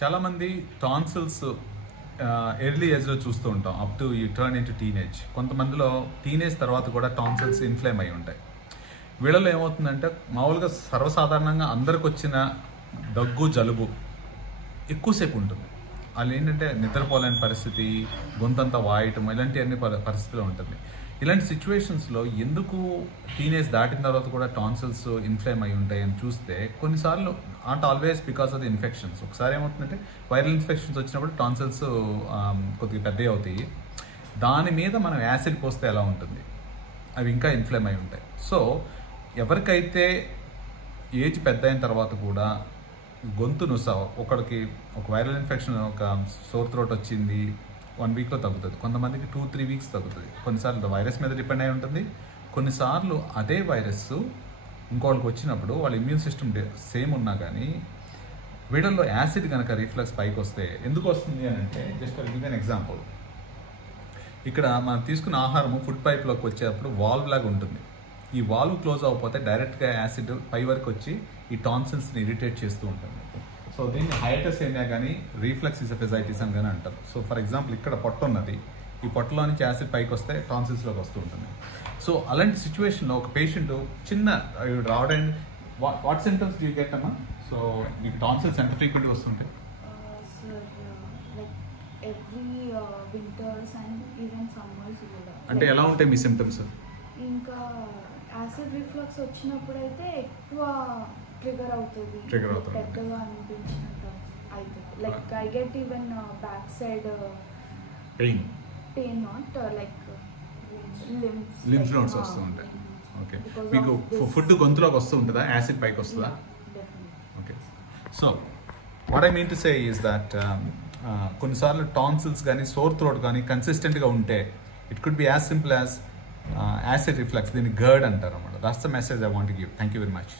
చాలామంది tonsils early ఏజ్లో చూస్తూ ఉంటాం, up to you turn in to teenage. కొంతమందిలో టీనేజ్ తర్వాత కూడా టాన్సిల్స్ ఇన్ఫ్లేమ్ అయి ఉంటాయి. వీళ్ళలో ఏమవుతుందంటే మామూలుగా సర్వసాధారణంగా అందరికి వచ్చిన దగ్గు జలుబు ఎక్కువసేపు ఉంటుంది. వాళ్ళు ఏంటంటే నిద్రపోలేని పరిస్థితి, గొంతంతా వాయటం, ఇలాంటివన్నీ పరిస్థితిలో ఉంటుంది. ఇలాంటి సిచ్యువేషన్స్లో ఎందుకు టీనేజ్ దాటిన తర్వాత కూడా టాన్సిల్స్ ఇన్ఫ్లేమ్ అయి ఉంటాయి అని చూస్తే కొన్నిసార్లు not always because of the infections. ఒకసారి ఏమవుతుందంటే వైరల్ ఇన్ఫెక్షన్స్ వచ్చినప్పుడు టాన్సిల్స్ కొద్దిగా పెద్దవి అవుతాయి. దాని మీద మనం యాసిడ్ పోస్తే ఎలా ఉంటుంది, అవి ఇంకా ఇన్ఫ్లేమ్ అయి ఉంటాయి. సో ఎవరికైతే ఏజ్ పెద్ద అయిన తర్వాత కూడా గొంతు నుస, ఒకడికి ఒక వైరల్ ఇన్ఫెక్షన్, ఒక సోర్ థ్రోట్ వచ్చింది 1 వీక్లో తగ్గుతుంది, కొంతమందికి 2-3 వీక్స్ తగ్గుతుంది. కొన్నిసార్లు వైరస్ మీద డిపెండ్ అయి ఉంటుంది. కొన్నిసార్లు అదే వైరస్ ఇంకోళ్ళకి వచ్చినప్పుడు వాళ్ళ ఇమ్యూన్ సిస్టమ్ సేమ్ ఉన్నా కానీ వీళ్ళల్లో యాసిడ్ కనుక రిఫ్లక్స్ పైకి వస్తే ఎందుకు వస్తుంది అని అంటే, జస్ట్ గివ్ ఎన్ ఎగ్జాంపుల్. ఇక్కడ మనం తీసుకున్న ఆహారము ఫుడ్ పైప్లోకి వచ్చేటప్పుడు వాల్వ్ లాగా ఉంటుంది. ఈ వాల్వ్ క్లోజ్ అవ్వకపోతే డైరెక్ట్గా యాసిడ్ పై వరకు వచ్చి ఈ టాన్సిల్స్ని ఇరిటేట్ చేస్తూ ఉంటుంది. సో దీన్ని హైటస్ ఏరియా కానీ రీఫ్లక్స్ ఇసోఫేజైటిస్ అని కానీ అంటారు. సో ఫర్ ఎగ్జాంపుల్ ఇక్కడ పొట్ట ఉన్నది, ఈ పొట్టలో నుంచి యాసిడ్ పైకి వస్తే టాన్సిల్స్లోకి వస్తూ ఉంటుంది. సో అలాంటి సిచ్యువేషన్లో ఒక పేషెంట్ చిన్న రావడానికి వాట్ సింటమ్స్ డూ గెట్ అమ్మా? సో మీకు టాన్సిల్స్ ఎంత ఫ్రీక్వెంట్గా వస్తుంటాయి? అంటే ఎలా ఉంటాయి మీ సిమ్టమ్స్? ఇంకా యాసిడ్ రిఫ్లక్స్ వచ్చినప్పుడు అయితే ఎక్కువ ట్రిగర్ అవుతుంది, పెద్దగా అనిపించినట్టు అవుతుంది. Like I get even back side pain, not like lymph nodes వస్తూ ఉంటాయి. ఓకే, మీకు ఫుడ్ గొంతులోకి వస్తూ ఉంటుందా, యాసిడ్ పైకి వస్తుందా? Okay, so what I mean to say is that కొన్నిసార్లు టాన్సిల్స్ కానీ సోర్ థ్రోట్ కానీ కన్సిస్టెంట్గా ఉంటే it could be as simple as acid reflux. దీన్ని గర్డ్ అంటారు అన్నమాట. That's the message I want to give. Thank you very much.